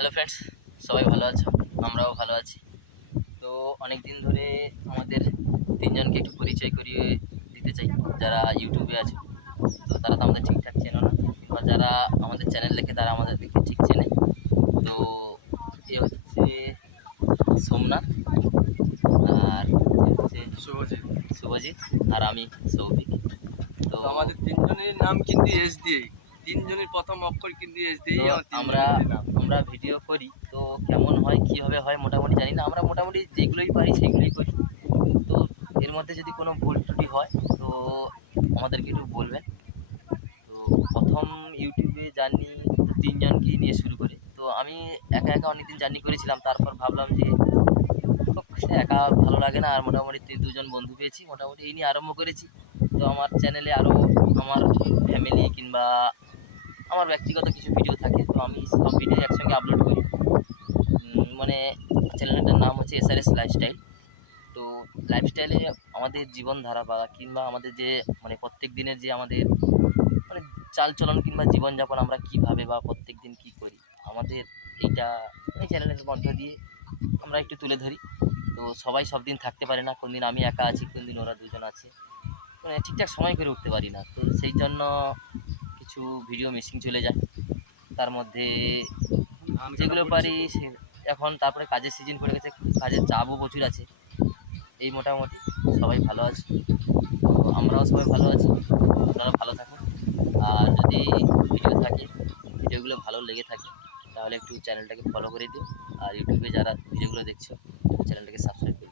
Hello friends, সবাই ভালো আছো? আমরাও ভালো আছি। তো অনেক দিন ধরে আমাদের তিনজনকে একটু পরিচয় করিয়ে দিতে চাই। যারা ইউটিউবে আছে তো তারা তো আমাদের ঠিকঠাক চেনে না, কিংবা যারা আমাদের চ্যানেল দেখে তারা আমাদেরকে ঠিক চেনে। তো এ হচ্ছে সোমনাথ, আর এ হচ্ছে শুভজিৎ। শুভজিৎ, আর আমি সৌভিক। তো তো আমাদের তিনজনের নাম কিন্তু এস দিয়েই। তিনজনের প্রথম অক্ষর কিন্তু এস তো দিয়েই আমার আমরা তিনজনেরই নাম। আমরা ভিডিও করি, তো কেমন হয় কীভাবে হয় মোটামুটি জানি না। আমরা মোটামুটি যেগুলোই পারি সেগুলোই করি। তো এর মধ্যে যদি কোনো ভুল ত্রুটি হয় তো আমাদেরকে একটু বলবেন। তো প্রথম ইউটিউবে জার্নি তিনজনকেই নিয়ে শুরু করে। তো আমি একা একা অনেকদিন জার্নি করেছিলাম, তারপর ভাবলাম যে একা ভালো লাগে না, আর মোটামুটি দুজন বন্ধু পেয়েছি, মোটামুটি এই নিয়ে আরম্ভ করেছি। তো আমার চ্যানেলে আরও আমার ফ্যামিলি কিংবা আমার ব্যক্তিগত কিছু ভিডিও থাকে, তো আমি সব ভিডিও একসঙ্গে আপলোড করি। মানে চ্যানেলটার নাম হচ্ছে SRS লাইফস্টাইল। তো লাইফস্টাইলে আমাদের জীবনধারা বা কিংবা আমাদের যে মানে প্রত্যেক দিনের যে আমাদের মানে চালচলন কিংবা জীবনযাপন আমরা কীভাবে বা প্রত্যেক দিন কী করি, আমাদের এইটা এই চ্যানেলের মধ্য দিয়ে আমরা একটু তুলে ধরি। তো সবাই সব দিন থাকতে পারে না, কোনদিন আমি একা আছি, কোনদিন ওরা দুজন আছে, মানে ঠিকঠাক সময় করে উঠতে পারি না। তো সেই জন্য কিছু ভিডিও মিসিং চলে যায়। তার মধ্যে ধান কাটা যেগুলো পড়েছে পারি তো। সে এখন তারপরে কাজের সিজন পড়ে গেছে, কাজের চাপও প্রচুর আছে। এই মোটামুটি সবাই ভালো আছে, তো আমরাও সবাই ভালো আছি। আপনারা ভালো থাকুন। আর যদি ভিডিও থাকে, ভিডিওগুলো ভালো লেগে থাকে, তাহলে একটু চ্যানেলটাকে ফলো করে দিও। আর ইউটিউবে যারা ভিডিওগুলো দেখছো চ্যানেলটাকে সাবস্ক্রাইব করে